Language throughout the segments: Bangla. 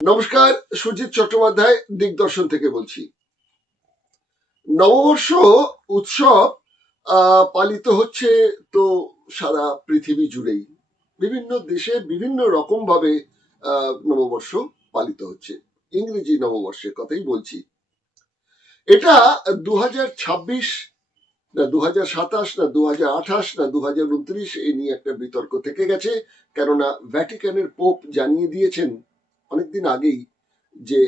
নমস্কার, সুজিত চট্টোপাধ্যায় দিগদর্শন থেকে বলছি। নববর্ষ উৎসব পালিত হচ্ছে তো সারা পৃথিবী জুড়েই। বিভিন্ন দেশে বিভিন্ন রকম ভাবে নববর্ষ পালিত হচ্ছে। ইংরেজি নববর্ষের কথাই বলছি। এটা 2026 না 2027 না 2028 না 2029 এই নিয়ে একটা বিতর্ক থেকে গেছে। কেননা ভ্যাটিকানের পোপ জানিয়ে দিয়েছেন অনেকদিন আগেই যে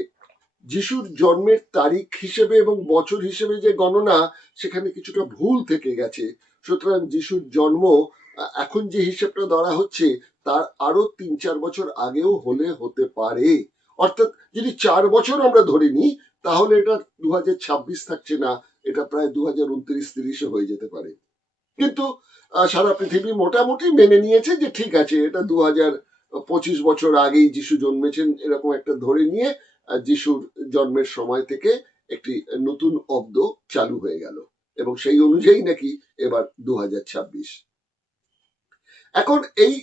যিশুর জন্মের তারিখ হিসেবে এবং বছর হিসেবে যে গণনা, সেখানে কিছুটা ভুল থেকে গেছে। সুতরাং যিশুর জন্ম এখন যে হিসেবটা ধরা হচ্ছে তার আরো 3-4 বছর আগেও হতে পারে। অর্থাৎ যদি 4 বছর আমরা ধরে নিই, তাহলে এটা 2026 থাকছে না, এটা প্রায় 2029-30 হয়ে যেতে পারে। কিন্তু সারা পৃথিবী মোটামুটি মেনে নিয়েছে যে ঠিক আছে, এটা 2025 বছর আগেই যিশু জন্মেছেন, এরকম একটা ধরে নিয়ে যিশুর জন্মের সময় থেকে একটি নতুন অব্দ চালু হয়ে গেল এবং সেই অনুযায়ী নাকি এবার 2026। এখন এই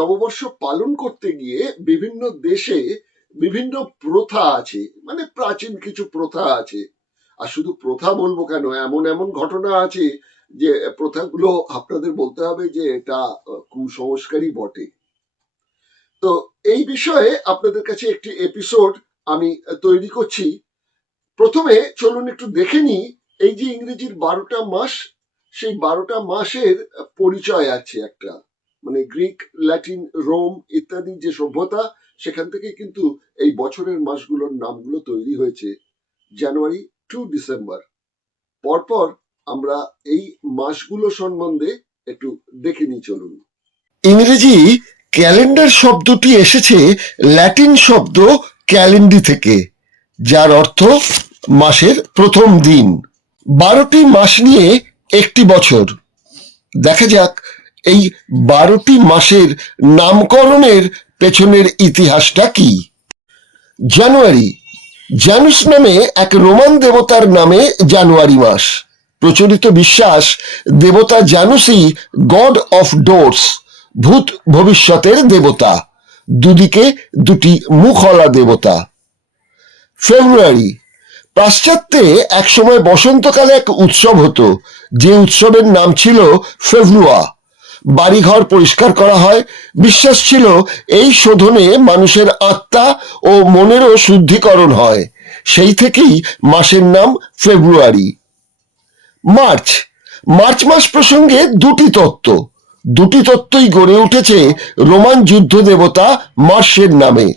নববর্ষ পালন করতে গিয়ে বিভিন্ন দেশে বিভিন্ন প্রথা আছে, প্রাচীন কিছু প্রথা আছে। আর শুধু প্রথা বলবো কেন, এমন এমন ঘটনা আছে যে প্রথাগুলো আপনাদের বলতে হবে যে এটা কুসংস্কারই বটে। তো এই বিষয়ে আপনাদের কাছে একটি এপিসোড আমি তৈরি করছি। প্রথমে চলুন একটু দেখে নিই, এই যে ইংরেজির 12টা মাস, সেই 12টা মাসের পরিচয় আছে একটা, গ্রিক, ল্যাটিন, রোম ইত্যাদি যে সভ্যতা, সেখান থেকে কিন্তু এই বছরের মাসগুলোর নামগুলো তৈরি হয়েছে। জানুয়ারি টু ডিসেম্বর। পরপর আমরা এই মাসগুলো সম্বন্ধে একটু দেখে নিই, চলুন। ইংরেজি ক্যালেন্ডার শব্দটি এসেছে ল্যাটিন শব্দ ক্যালেন্ডি থেকে, যার অর্থ মাসের প্রথম দিন। 12টি মাস নিয়ে একটি বছর। দেখা যাক এই 12টি মাসের নামকরণের পেছনের ইতিহাসটা কি। জানুয়ারি, জানুস নামে এক রোমান দেবতার নামে জানুয়ারি মাস। প্রচলিত বিশ্বাস, দেবতা জানুসই গড অফ ডোরস, ভূত ভবিষ্যতের দেবতা, দুদিকে দুটি মুখওয়ালা দেবতা। ফেব্রুয়ারি, পাশ্চাত্যে একসময় বসন্তকালে এক উৎসব হতো, যে উৎসবের নাম ছিল ফেভলুয়া। বাড়িঘর পরিষ্কার করা হয়, বিশ্বাস ছিল এই শোধনে মানুষের আত্মা ও মনেরও শুদ্ধিকরণ হয়। সেই থেকেই মাসের নাম ফেব্রুয়ারি। মার্চ, মার্চ মাস প্রসঙ্গে দুটি তত্ত্বই গড়ে উঠেছে রোমান যুদ্ধ দেবতা মার্সের নামে।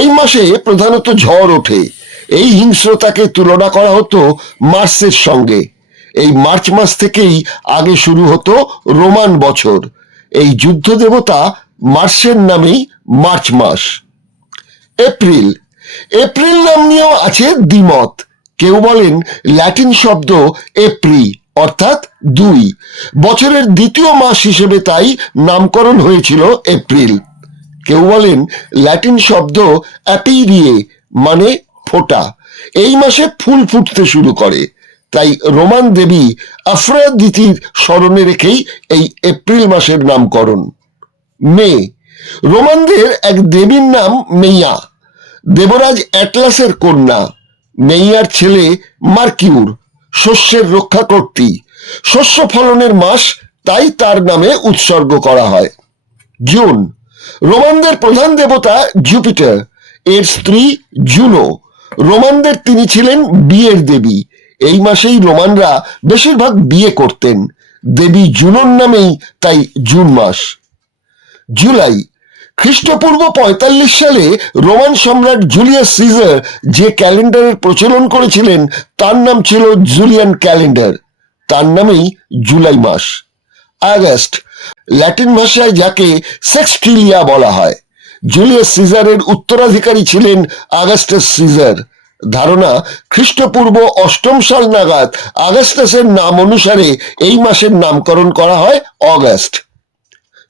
এই মাসে প্রধানত ঝড় ওঠে। এই হিংস্রতাকে তুলনা করা হতো মার্সের সঙ্গে। এই মার্চ মাস থেকেই আগে শুরু হতো রোমান বছর। এই যুদ্ধ দেবতা মার্সের নামেই মার্চ মাস। এপ্রিল, এপ্রিল নাম নিয়েও আছে দ্বিমত। কেউ বলেন ল্যাটিন শব্দ এপ্রি অর্থাৎ 2, বছরের দ্বিতীয় মাস হিসেবে তাই নামকরণ হয়েছিল এপ্রিল। কেউ বলেন ল্যাটিন শব্দ অ্যাপিরিয়ে মানে ফোটা, এই মাসে ফুল ফুটতে শুরু করে, তাই রোমান দেবী আফ্রোদিতির স্মরণে রেখেই এই এপ্রিল মাসের নামকরণ। মে, রোমানদের এক দেবীর নাম মেইয়া, দেবরাজ অ্যাটলাসের কন্যা। মেইয়ার ছেলে মার্কিউর শস্যের রক্ষাকর্ত্রী, শস্য ফলনের মাস, তাই তার নামে উৎসর্গ করা হয়। জুন, রোমানদের প্রধান দেবতা জুপিটার, এর স্ত্রী জুনো। রোমানদের তিনি ছিলেন বিয়ের দেবী। এই মাসেই রোমানরা বেশিরভাগ বিয়ে করতেন। দেবী জুনোর নামেই তাই জুন মাস। জুলাই, খ্রিস্টপূর্ব 45 সালে রোমান সম্রাট জুলিয়াস সিজার যে ক্যালেন্ডারের প্রচলন করেছিলেন তার নাম ছিল জুলিয়ান ক্যালেন্ডার। তার নামেই জুলাই মাস। আগস্ট, ল্যাটিন ভাষায় যাকে সেক্সটিলিয়া বলা হয়। জুলিয়াস সিজারের উত্তরাধিকারী ছিলেন আগাস্টাস সিজার। ধারণা, খ্রিস্টপূর্ব 8ম সাল নাগাদ আগাস্টাসের নাম অনুসারে এই মাসের নামকরণ করা হয় অগাস্ট।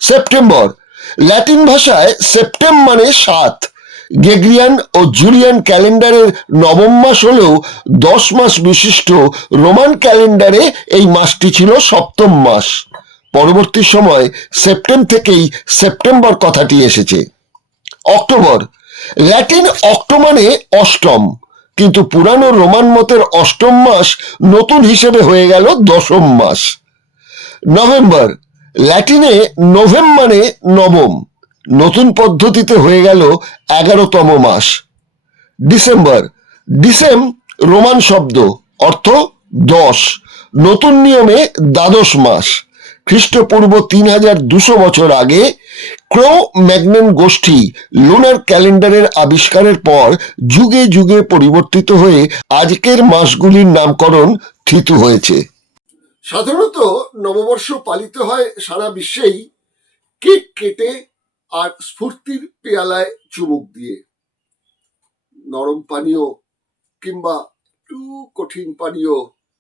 সেপ্টেম্বর, ল্যাটিন ভাষায় সেপ্টেম মানে 7। গ্রেগরিয়ান ও জুলিয়ান ক্যালেন্ডারের নবম মাস হলেও 10 মাস বিশিষ্ট রোমান ক্যালেন্ডারে এই মাসটি ছিল 7ম মাস। পরবর্তী সময় সেপ্টেম থেকেই সেপ্টেম্বর কথাটি এসেছে। অক্টোবর, ল্যাটিন অক্টো মানে 8ম, কিন্তু পুরানো রোমান মতের 8ম মাস নতুন হিসেবে হয়ে গেল 10ম মাস। নভেম্বর, ল্যাটিনে নোভেম মানে 9ম, নতুন পদ্ধতিতে হয়ে গেল 11তম মাস। ডিসেম্বর, ডিসেম রোমান শব্দ, অর্থ 10, নতুন নিয়মে দ্বাদশ মাস। খ্রিস্টপূর্ব 3200 বছর আগে ক্রো ম্যাগনান গোষ্ঠী লুনার ক্যালেন্ডারের আবিষ্কারের পর যুগে যুগে পরিবর্তিত হয়ে আজকের মাসগুলির নামকরণ থিতু হয়েছে। সাধারণত নববর্ষ পালিত হয় সারা বিশ্বেই কেক কেটে আর স্ফূর্তির পেয়ালায় চুমুক দিয়ে। নরম পানীয় কিংবা একটু কঠিন পানীয়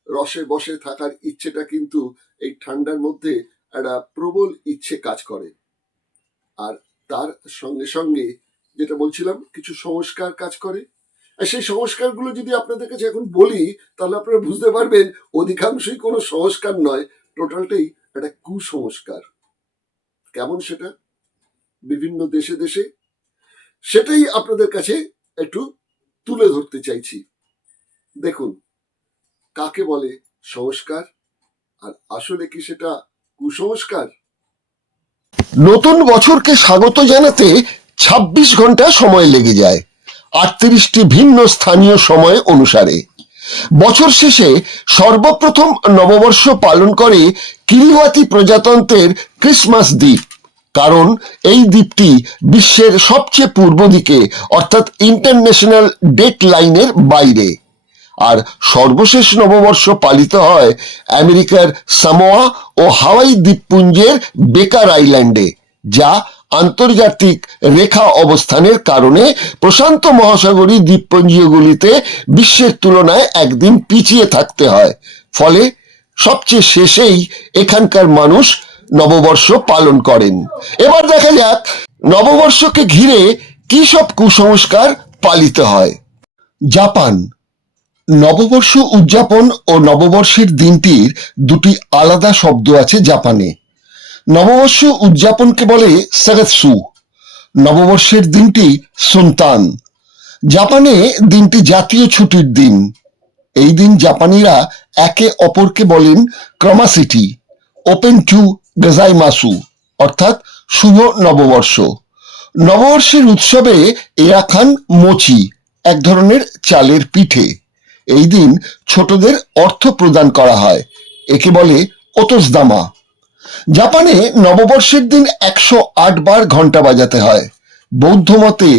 রসে বসে থাকার ইচ্ছেটা কিন্তু এই ঠান্ডার মধ্যে একটা প্রবল ইচ্ছে কাজ করে। আর তার সঙ্গে সঙ্গে যেটা বলছিলাম, কিছু সংস্কার কাজ করে। আর সেই সংস্কারগুলো যদি আপনাদের কাছে এখন বলি, তাহলে আপনারা বুঝতে পারবেন অধিকাংশই কোনো সংস্কার নয়, টোটালটাই একটা কুসংস্কার। কেমন সেটা বিভিন্ন দেশে দেশে, সেটাই আপনাদের কাছে একটু তুলে ধরতে চাইছি। দেখুন, কাকে বলে সংস্কার, আর আসলে কি সেটা কুসংস্কার? নতুন বছরকে স্বাগত জানাতে 26 ঘন্টা সময় লেগে যায়, 38টি ভিন্ন স্থানীয় সময় অনুসারে। বছর শেষে সর্বপ্রথম নববর্ষ পালন করে কিরিবাতি প্রজাতন্ত্রের ক্রিসমাস দ্বীপ, কারণ এই দ্বীপটি বিশ্বের সবচেয়ে পূর্ব দিকে, অর্থাৎ ইন্টারন্যাশনাল ডেট লাইনের বাইরে। আর সর্বশেষ নববর্ষ পালিত হয় আমেরিকার সামোয়া ও হাওয়াই দ্বীপপুঞ্জের বেকার আইল্যান্ডে, যা আন্তর্জাতিক রেখা অবস্থানের কারণে প্রশান্ত মহাসাগরীয় দ্বীপপুঞ্জগুলিতে বিশ্বের তুলনায় একদিন পিছিয়ে থাকতে হয়। ফলে সবচেয়ে শেষেই এখানকার মানুষ নববর্ষ পালন করেন। এবার দেখা যাক নববর্ষকে ঘিরে কি সব কুসংস্কার পালিত হয়। জাপান। নববর্ষ উদযাপন ও নববর্ষের দিনটির দুটি আলাদা শব্দ আছে জাপানে। নববর্ষ উদযাপনকে বলে সাগাৎসু, নববর্ষের দিনটি সুনতান। জাপানে দিনটি জাতীয় ছুটির দিন। এই দিন জাপানিরা একে অপরকে বলেন ক্রমাসিটি, ওপেন টু গাজাইমাসু, অর্থাৎ শুভ নববর্ষ। নববর্ষের উৎসবে এরা খান মোচি, এক ধরনের চালের পিঠে। এই দিন ছোটদের অর্থ প্রদান করা হয়, একে বলে ওতোসদামা। জাপানে নববর্ষের দিন 108 বার ঘন্টা বাজাতে হয়। বৌদ্ধ মতে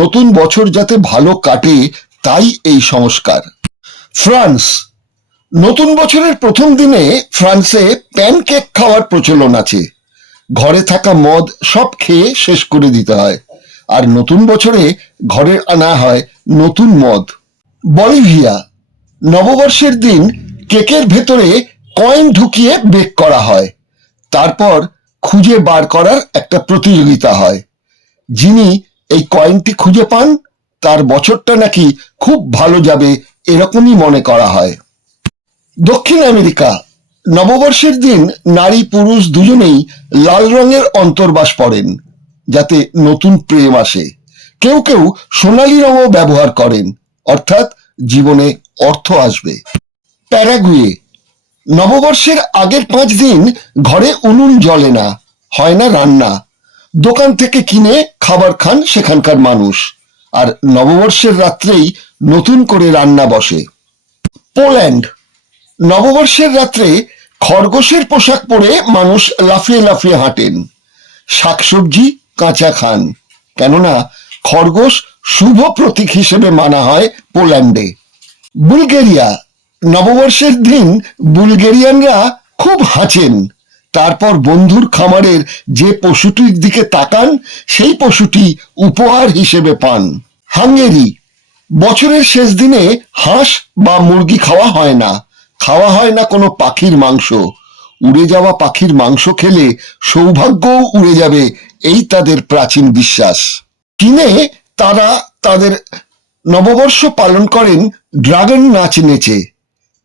নতুন বছর যাতে ভালো কাটে তাই এই সংস্কার। ফ্রান্স। নতুন বছরের প্রথম দিনে ফ্রান্সে প্যানকেক খাওয়ার প্রচলন আছে। ঘরে থাকা মদ সব খেয়ে শেষ করে দিতে হয়, আর নতুন বছরে ঘরে আনা হয় নতুন মদ। বলিভিয়া। নববর্ষের দিন কেকের ভেতরে কয়েন ঢুকিয়ে বেক করা হয়, তারপর খুঁজে বার করার একটা প্রতিযোগিতা হয়। যিনি এই কয়েনটি খুঁজে পান তার বছরটা নাকি খুব ভালো যাবে, এরকমই মনে করা হয়। দক্ষিণ আমেরিকা। নববর্ষের দিন নারী পুরুষ দুজনেই লাল রঙের অন্তর্বাস পরেন, যাতে নতুন প্রেম আসে। কেউ কেউ সোনালী রঙও ব্যবহার করেন, অর্থাৎ জীবনে অর্থ আসবে। প্যারাগুয়ে। নববর্ষের আগের 5 দিন ঘরে উনুন জ্বলে না, হয় না রান্না। দোকান থেকে কিনে খাবার খান সেখানকার মানুষ, আর নববর্ষের রাত্রেই নতুন করে রান্না বসে। পোল্যান্ড। নববর্ষের রাত্রে খরগোশের পোশাক পরে মানুষ লাফিয়ে লাফিয়ে হাঁটেন। শাকসবজি কাঁচা খান, কেননা খরগোশ শুভ প্রতীক হিসেবে মানা হয় পোল্যান্ডে। বুলগেরিয়া, নববর্ষের দিন বুলগেরিয়ানরা খুব হাঁচেন, তারপর বন্ধুর খামারের যে পশুটির দিকে তাকান সেই পশুটি উপহার হিসেবে পান। হাঙ্গেরি, বছরের শেষ দিনে হাঁস বা মুরগি খাওয়া হয় না কোনো পাখির মাংস। উড়ে যাওয়া পাখির মাংস খেলে সৌভাগ্যও উড়ে যাবে, এই তাদের প্রাচীন বিশ্বাস। চীনে তারা তাদের নববর্ষ পালন করেন ড্রাগন নাচ নেচে।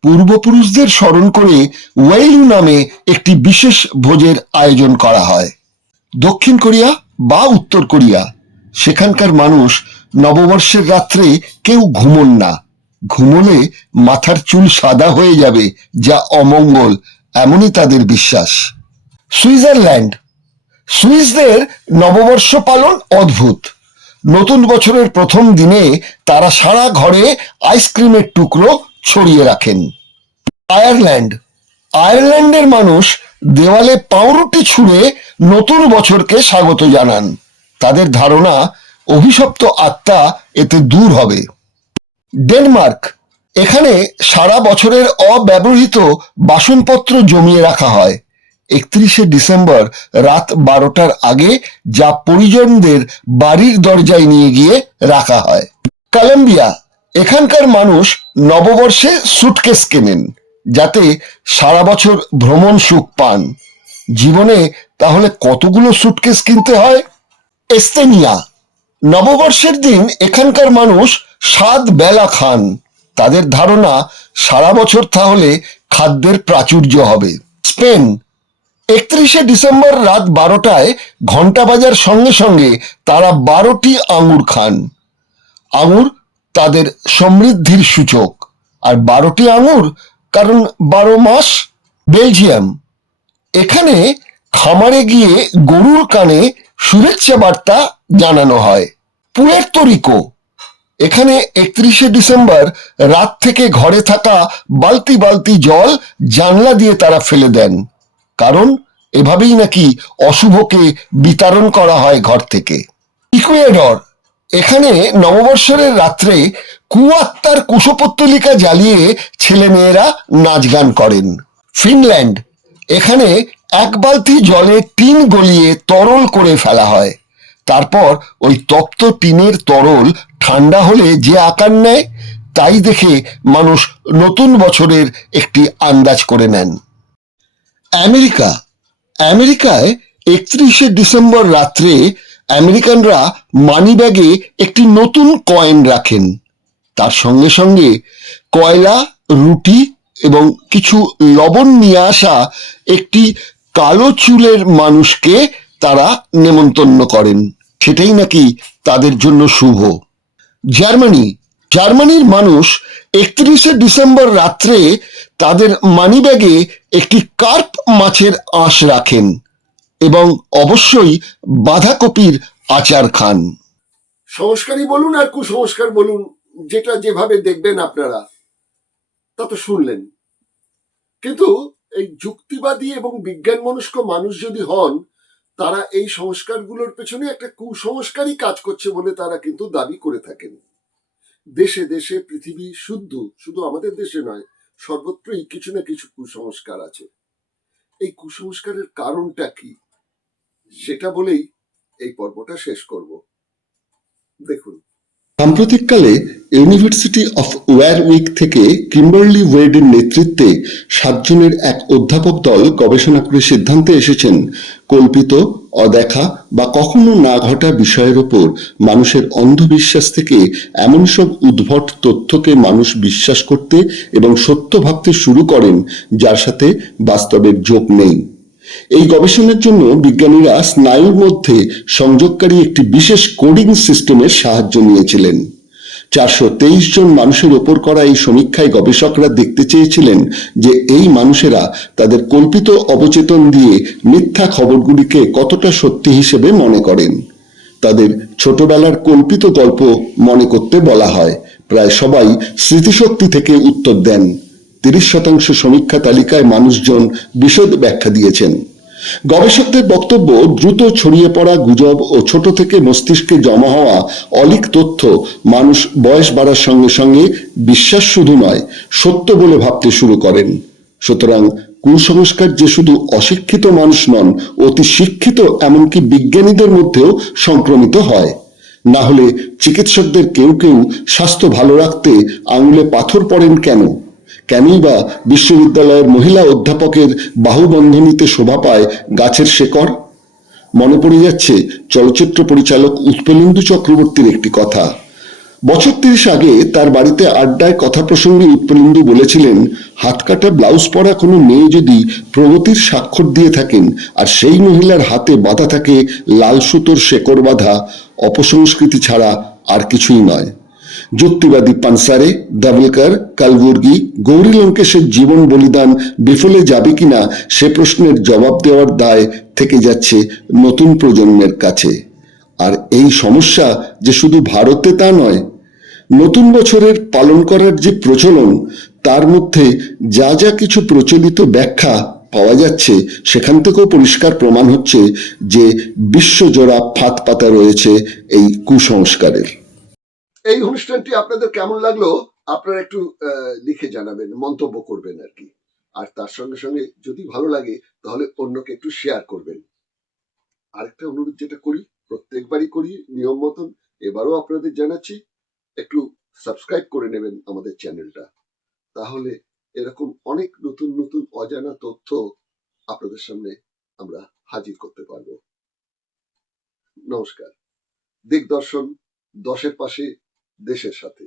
পূর্বপুরুষদের স্মরণ করে ওয়েইলু নামে একটি বিশেষ ভোজের আয়োজন করা হয়। দক্ষিণ কোরিয়া বা উত্তর কোরিয়া, সেখানকার মানুষ নববর্ষের রাত্রে কেউ ঘুমোন না, ঘুমোলে মাথার চুল সাদা হয়ে যাবে, যা অমঙ্গল, এমনই তাদের বিশ্বাস। সুইজারল্যান্ড, সুইসদের নববর্ষ পালন অদ্ভুত। নতুন বছরের প্রথম দিনে তারা সারা ঘরে আইসক্রিমের টুকরো ছড়িয়ে রাখেন। আয়ারল্যান্ড, আয়ারল্যান্ডের মানুষ দেওয়ালে পাউরুটি ছুঁড়ে নতুন বছরকে স্বাগত জানান। তাদের ধারণা অভিশপ্ত আত্মা এতে দূর হবে। ডেনমার্ক, এখানে সারা বছরের অব্যবহৃত বাসনপত্র জমিয়ে রাখা হয় 31শে ডিসেম্বর রাত 12টার আগে, যা পরিজনদের বাড়ির দরজায় নিয়ে গিয়ে রাখা হয়। কলম্বিয়া, এখানকার মানুষ নববর্ষে সুটকেস কেনেন যাতে সারা বছর ভ্রমণ সুখ পান। জীবনে তাহলে কতগুলো সুটকেস কিনতে হয়? এস্তোনিয়া, নববর্ষের দিন এখানকার মানুষ 7 বেলা খান। তাদের ধারণা সারা বছর তাহলে খাদ্যের প্রাচুর্য হবে। স্পেন, 31শে ডিসেম্বর রাত 12টায় ঘন্টা বাজার সঙ্গে সঙ্গে তারা 12টি আঙুর খান। আঙুর তাদের সমৃদ্ধির সূচক, আর 12টি আঙুর কারণ 12 মাস। বেলজিয়াম, এখানে খামারে গিয়ে গরুর কানে শুভেচ্ছা বার্তা জানানো হয়। পুয়ের্তো রিকো, এখানে 31শে ডিসেম্বর রাত থেকে ঘরে থাকা বালতি বালতি জল জানলা দিয়ে তারা ফেলে দেন, কারণ এভাবেই নাকি অশুভকে বিতাড়ন করা হয় ঘর থেকে। ইকুয়েডর, এখানে নববর্ষের রাত্রে কুয়াত্তার কুশপুত্তলিকা জ্বালিয়ে ছেলেমেয়েরা নাচ গান করেন। ফিনল্যান্ড, এখানে 1 বালতি জলে টিন গলিয়ে তরল করে ফেলা হয়, তারপর ওই তপ্ত টিনের তরল ঠান্ডা হলে যে আকার নেয় তাই দেখে মানুষ নতুন বছরের একটি আন্দাজ করে নেন। আমেরিকা, আমেরিকায় 31শে ডিসেম্বর রাত্রে আমেরিকানরা মানিব্যাগে একটি নতুন কয়েন রাখেন। তার সঙ্গে সঙ্গে কয়লা, রুটি এবং কিছু লবণ নিয়ে আসা একটি কালো চুলের মানুষকে তারা নেমন্তন্ন করেন, সেটাই নাকি তাদের জন্য শুভ। জার্মানি, জার্মানির মানুষ 31শে ডিসেম্বর রাত্রে তাদের মানিব্যাগে একটি কার্প মাছের আঁশ রাখেন এবং অবশ্যই বাঁধাকপির আচার খান। সংস্কারই বলুন আর কুসংস্কার বলুন, যেটা যেভাবে দেখবেন আপনারা, তা তো শুনলেন। কিন্তু এই যুক্তিবাদী এবং বিজ্ঞান মনস্ক মানুষ যদি হন, তারা এই সংস্কারগুলোর পেছনে একটা কুসংস্কারই কাজ করছে বলে তারা কিন্তু দাবি করে থাকেন। দেশে দেশে পৃথিবী শুধু আমাদের দেশে নয়, সর্বত্রই কিছু না কিছু কুসংস্কার আছে। এই কুসংস্কারের কারণটা কি, সেটা বলেই এই পর্বটা শেষ করব। দেখুন, সাম্প্রতিককালে ইউনিভার্সিটি অফ ওয়ারউইক থেকে কিম্বারলি ওয়েডের নেতৃত্বে 7 জনের এক অধ্যাপক দল গবেষণা করে সিদ্ধান্তে এসেছেন কল্পিত, অদেখা বা কখনো না ঘটা বিষয়ের ওপর মানুষের অন্ধবিশ্বাস থেকে এমন সব উদ্ভট তথ্যকে মানুষ বিশ্বাস করতে এবং সত্য ভাবতে শুরু করেন যার সাথে বাস্তবের যোগ নেই। এই গবেষণার জন্য বিজ্ঞানীরা স্নায়ুর মধ্যে সংযোগকারী একটি বিশেষ কোডিং সিস্টেমের সাহায্য নিয়েছিলেন। 423 জন মানুষের ওপর করা এই সমীক্ষায় গবেষকরা দেখতে চেয়েছিলেন যে এই মানুষেরা তাদের কল্পিত অবচেতন দিয়ে মিথ্যা খবরগুলিকে কতটা সত্যি হিসেবে মনে করেন। তাদের ছোটবেলার কল্পিত গল্প মনে করতে বলা হয়। প্রায় সবাই স্মৃতিশক্তি থেকে উত্তর দেন। 30% সমীক্ষা তালিকায় মানুষজন বিশদ ব্যাখ্যা দিয়েছেন। গবেষকদের বক্তব্য, দ্রুত ছড়িয়ে পড়া গুজব ও ছোট থেকে মস্তিষ্কে জমা হওয়া অলীক তথ্য মানুষ বয়স বাড়ার সঙ্গে সঙ্গে বিশ্বাস শুধু নয়, সত্য বলে ভাবতে শুরু করেন। সুতরাং কুসংস্কার যে শুধু অশিক্ষিত মানুষ নন, অতি শিক্ষিত এমনকি বিজ্ঞানীদের মধ্যেও সংক্রমিত হয়। না হলে চিকিৎসকদের কেউ কেউ স্বাস্থ্য ভালো রাখতে আঙুলে পাথর পড়েন কেন? কেনই বা বিশ্ববিদ্যালয়ের মহিলা অধ্যাপকের বাহুবন্ধনীতে শোভা পায় গাছের শেকড়? মনে পড়ে যাচ্ছে চলচ্চিত্র পরিচালক উৎপলেন্দু চক্রবর্তীর একটি কথা। বছর 30 আগে তার বাড়িতে আড্ডায় কথা প্রসঙ্গে উৎপলেন্দু বলেছিলেন, হাত কাটা ব্লাউজ পরা কোনো মেয়ে যদি প্রগতির স্বাক্ষর দিয়ে থাকেন আর সেই মহিলার হাতে বাঁধা থাকে লাল সুতোর শেকড় বাঁধা, অপসংস্কৃতি ছাড়া আর কিছুই নয়। যুক্তিবাদী পানসারে, দাভলকর, কালবুর্গি, গৌরী লঙ্কেশের জীবন বলিদান বিফলে যাবে কিনা সে প্রশ্নের জবাব দেওয়ার দায় থেকে যাচ্ছে নতুন প্রজন্মের কাছে। আর এই সমস্যা যে শুধু ভারতে তা নয়, নতুন বছরের পালন করার যে প্রচলন, তার মধ্যে যা যা কিছু প্রচলিত ব্যাখ্যা পাওয়া যাচ্ছে, সেখান থেকেও পরিষ্কার প্রমাণ হচ্ছে যে বিশ্বজোড়া ফাঁদ পাতা রয়েছে এই কুসংস্কারের। এই অনুষ্ঠানটি আপনাদের কেমন লাগলো আপনারা একটু লিখে জানাবেন, মন্তব্য করবেন আর কি। আর তার সঙ্গে সঙ্গে যদি ভালো লাগে তাহলে অন্যকে একটু শেয়ার করবেন। আরেকটা অনুরোধ যেটা করি, প্রত্যেকবারই করি নিয়ম মতন, এবারও আপনাদের জানাচ্ছি, একটু সাবস্ক্রাইব করে নেবেন আমাদের চ্যানেলটা। তাহলে এরকম অনেক নতুন নতুন অজানা তথ্য আপনাদের সামনে আমরা হাজির করতে পারবো। নমস্কার। দিগদর্শন, 10-এর পাশে, দেশের সাথে।